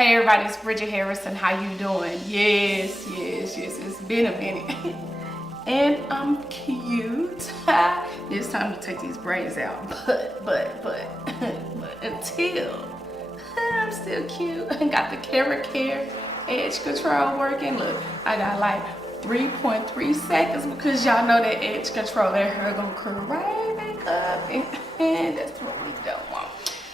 Hey everybody, it's Bridgett Harrison. How you doing? Yes, it's been a minute. And I'm cute. It's time to take these braids out. But until I'm still cute. I got the Cara Care edge control working. Look, I got like 3.3 seconds because y'all know that edge control, that hair gonna curl right back up, and that's what we don't want.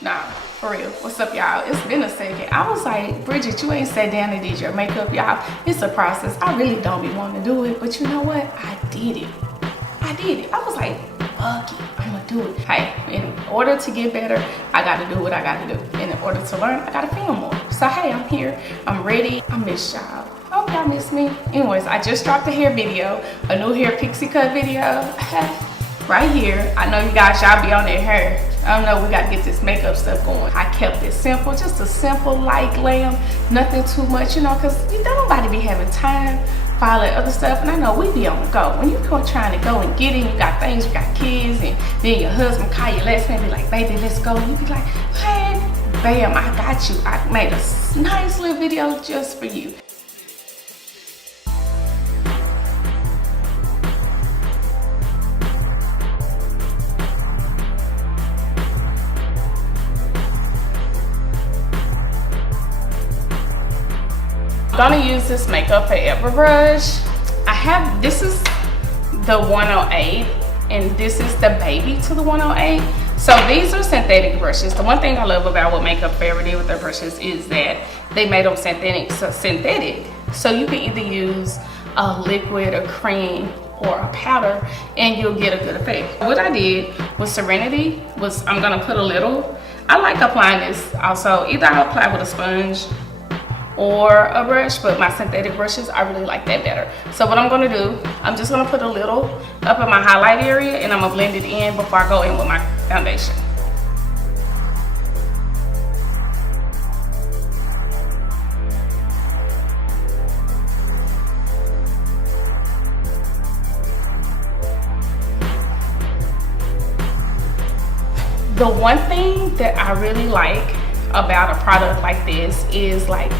Nah, for real. What's up, y'all? It's been a second. I was like, Bridgett, you ain't sat down and did your makeup, y'all. It's a process. I really don't be wanting to do it, but you know what? I did it. I was like, fuck it, I'm gonna do it. Hey, in order to get better, I gotta do what I gotta do. And in order to learn, I gotta film more. So hey, I'm here, I'm ready. I miss y'all. Hope y'all miss me. Anyways, I just dropped a hair video, a new hair pixie cut video. Right here. I know you guys, y'all be on their hair. I don't know, we gotta get this makeup stuff going. I kept it simple, just a simple light glam, nothing too much, you know, because you don't nobody be having time for all that other stuff. And I know we be on the go. When you go trying to go and get in, you got things, you got kids, and then your husband call you last minute, be like, baby, let's go. And you be like, hey, bam, I got you. I made a nice little video just for you. I'm gonna use this Makeup Forever brush. This is the 108 and this is the baby to the 108. So these are synthetic brushes. The one thing I love about what Makeup Forever did with their brushes is that they made them synthetic. So you can either use a liquid, a cream, or a powder and you'll get a good effect. What I did with Serenity was I'm gonna put a little, I like applying this also, either I apply with a sponge or a brush, but my synthetic brushes, I really like that better. So what I'm gonna do, I'm just gonna put a little up in my highlight area and I'm gonna blend it in before I go in with my foundation. The one thing that I really like about a product like this is like,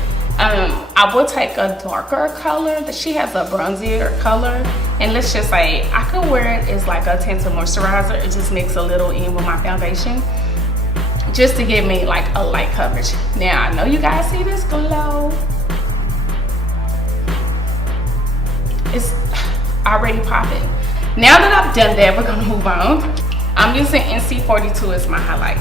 I will take a darker color that she has, a bronzier color, and let's just say I could wear it as like a tinted moisturizer. It just mix a little in with my foundation just to give me like a light coverage. Now I know you guys see this glow. It's already popping. Now that I've done that, we're gonna move on. I'm using NC42 as my highlight.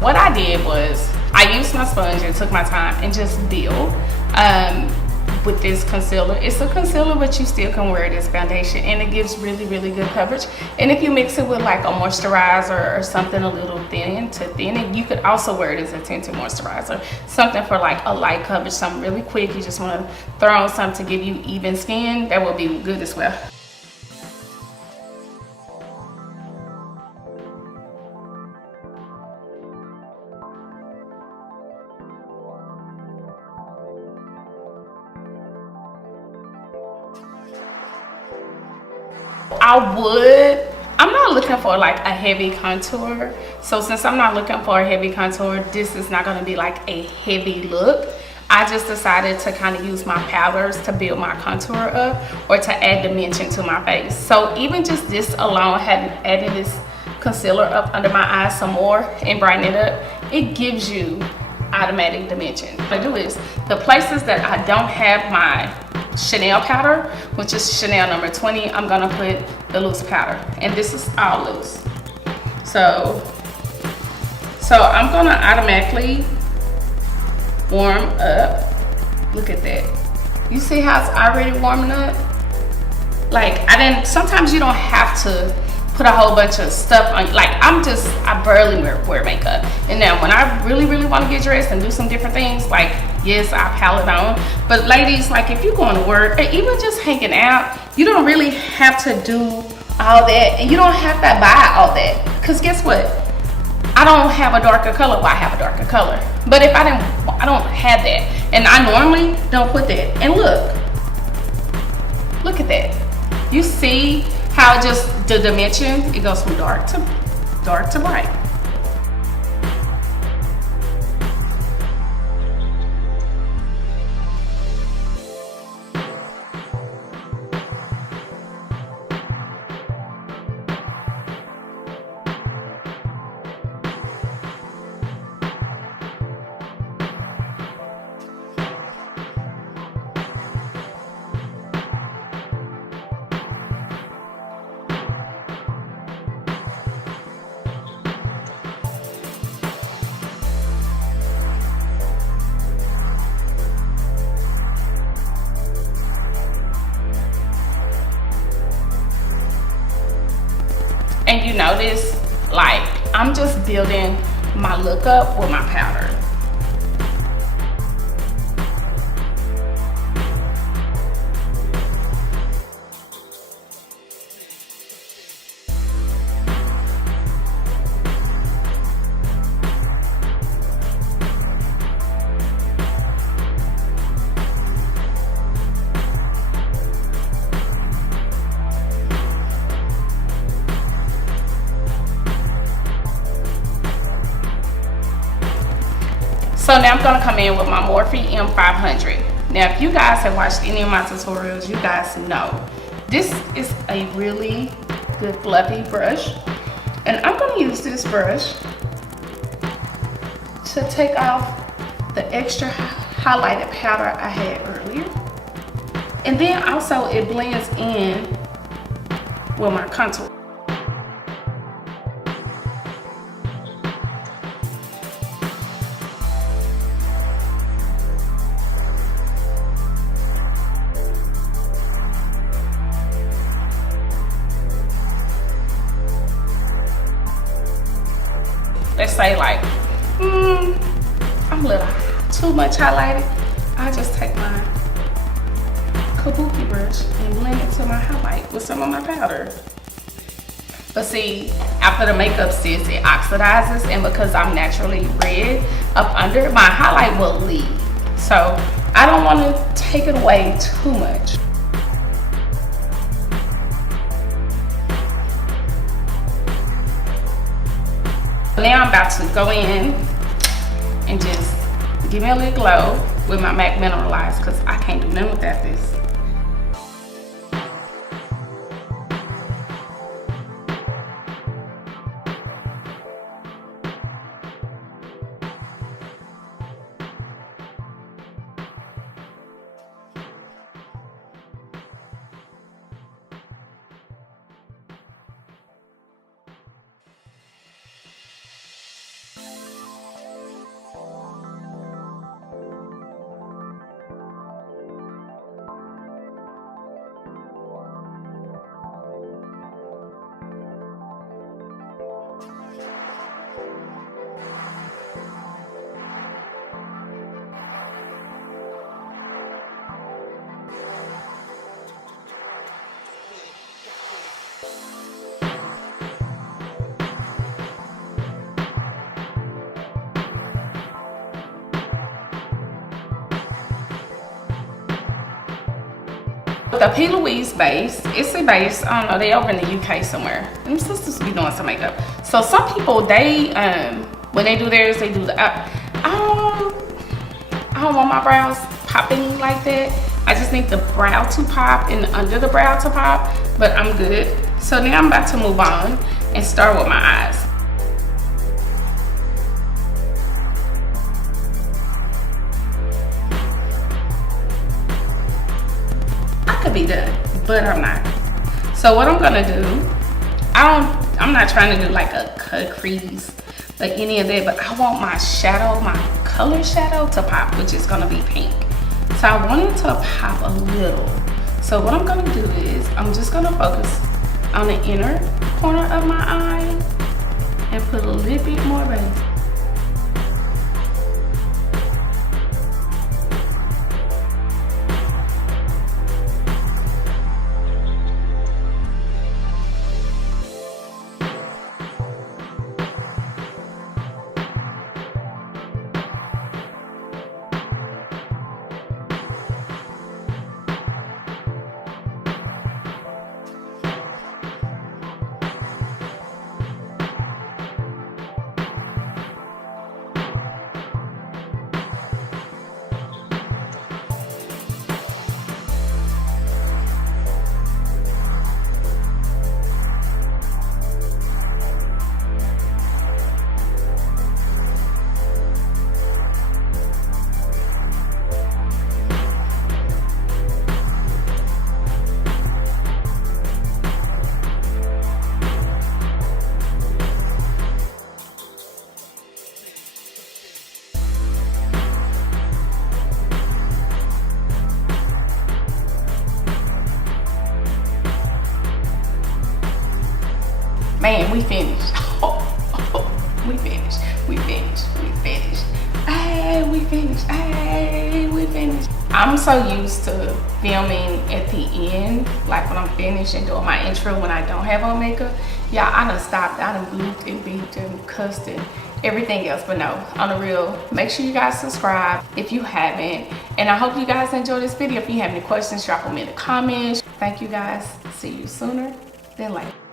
What I did was I used my sponge and took my time and just build with this concealer. It's a concealer, but you still can wear it as foundation and it gives really good coverage. And if you mix it with like a moisturizer or something a little thin to thin it, you could also wear it as a tinted moisturizer. Something for like a light coverage, something really quick. You just want to throw on something to give you even skin. That will be good as well. I'm not looking for like a heavy contour. So since I'm not looking for a heavy contour, this is not going to be like a heavy look. I just decided to kind of use my powders to build my contour up or to add dimension to my face. So even just this alone, adding this concealer up under my eyes some more and brighten it up, it gives you automatic dimension. What I do is the places that I don't have my Chanel powder, which is Chanel number 20, I'm gonna put the loose powder, and this is all loose. So I'm gonna automatically warm up. Look at that. You see how it's already warming up? Like, sometimes you don't have to put a whole bunch of stuff on. Like, I barely wear makeup. And now when I really, really want to get dressed and do some different things, like, yes, I palette on. But ladies, like, if you're going to work or even just hanging out, you don't really have to do all that. And you don't have to buy all that. Because guess what? I don't have a darker color. Well, I have a darker color. But if I don't have that. And I normally don't put that. And look at that. You see how just the dimension, it goes from dark to bright. And you notice, like, I'm just building my look up with my powder. So now I'm gonna come in with my Morphe M500. Now, if you guys have watched any of my tutorials, you guys know this is a really good fluffy brush. And I'm gonna use this brush to take off the extra highlighted powder I had earlier. And then also it blends in with my contour. Let's say like, I'm a little too much highlighted. I just take my kabuki brush and blend it to my highlight with some of my powder. But see, after the makeup sits, it oxidizes, and because I'm naturally red up under, my highlight will leave. So I don't want to take it away too much. Now I'm about to go in and just give me a little glow with my MAC Mineralize, because I can't do nothing without this. The Plouise base, it's a base, I don't know, they over in the UK somewhere. Them sisters be doing some makeup. So some people, they, when they do theirs, they do the, I don't want my brows popping like that. I just need the brow to pop and under the brow to pop, but I'm good. So now I'm about to move on and start with my eyes. I could be done, but I'm not. So what I'm gonna do, I'm not trying to do like a cut crease or any of that, but I want my shadow, my color shadow to pop, which is gonna be pink. So I want it to pop a little. So what I'm gonna do is, I'm just gonna focus on the inner corner of my eye and put a little bit more base. Man, we finished. We finished. We finished. We finished. Hey, we finished. Hey, we finished. I'm so used to filming at the end, like when I'm finished and doing my intro when I don't have on makeup. Y'all, I done stopped. I done blooped and beeped and cussed and everything else. But no, on the real, make sure you guys subscribe if you haven't. And I hope you guys enjoyed this video. If you have any questions, drop them in the comments. Thank you guys. See you sooner than later.